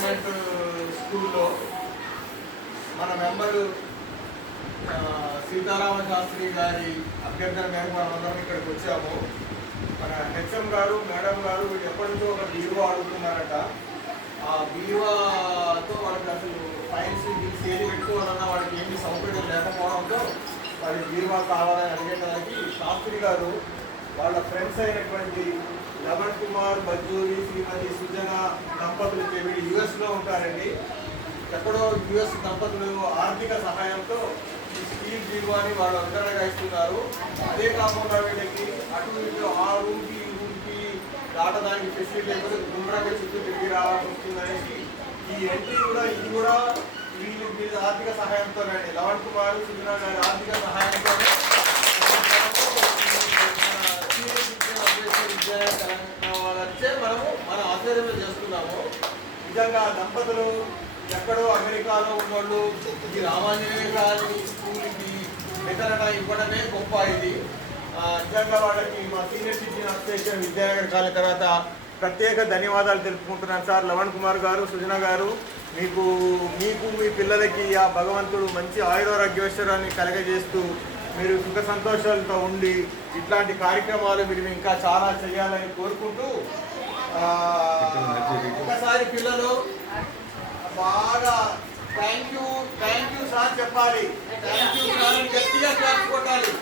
Government స్కూల్లో మన member Sitarama Sastry గారి అభ్యర్థన మేరకు మనమందరం ఇక్కడికి వచ్చాము. మన హెచ్ఎం గారు మేడం గారు ఎప్పటి నుంచో ఒక బీరువా అడుగుతున్నారట. ఆ బీరువాతో వాళ్ళకి అసలు ఫైల్స్ సేల్ పెట్టుకోవాలన్నా వాళ్ళకి ఏమి సౌకర్యం లేకపోవడంతో వారి బీరువా కావాలని అడిగేటానికి శాస్త్రి గారు వాళ్ళ ఫ్రెండ్స్ అయినటువంటి లవణ్ కుమార్ బజ్జూరి శ్రీమతి సుజన దంపతులు వీళ్ళు యుఎస్లో ఉంటారండి. ఎక్కడో యుఎస్ దంపతులు ఆర్థిక సహాయంతో ఈ స్టీల్ బీరువాని వాళ్ళు అందరగా ఇస్తున్నారు. అదే కాకుండా వీళ్ళకి అటు ఇటు ఆ రూమ్కి దాటడానికి ఫెసిలిటీ లేకపోతే గుండ్రంగా చుట్టూ తిరిగి రావాల్సి వస్తుందనేసి ఈ ఎంట్రీ కూడా ఇది కూడా వీళ్ళ ఆర్థిక సహాయంతోనండి. లవణ్ కుమార్ సుజనా గారి ఆర్థిక సహాయంతో వచ్చే మనము మన ఆశ్చర్యంలో చేస్తున్నాము. నిజంగా దంపతులు ఎక్కడో అమెరికాలో ఉన్నోళ్ళు ఈ రామాంజనేయ గారి స్కూల్కి నికరణ ఇవ్వడమే గొప్ప. ఇది నిజంగా వాళ్ళకి మా senior citizen association Vidyanagar college తర్వాత ప్రత్యేక ధన్యవాదాలు తెలుపుకుంటున్నాను సార్. లవణ్ కుమార్ గారు, సుజన గారు, మీకు మీ పిల్లలకి ఆ భగవంతుడు మంచి ఆయురారోగ్యశ్వరాన్ని కలగజేస్తూ మీరు సుఖ సంతోషాలతో ఉండి ఇట్లాంటి కార్యక్రమాలు మీరు ఇంకా చాలా చేయాలని కోరుకుంటూ ఒకసారి పిల్లలు బాగా థ్యాంక్ యూ సార్ చెప్పాలి. థ్యాంక్ యూ సార్ అని గట్టిగా క్లాస్ కొట్టాలి.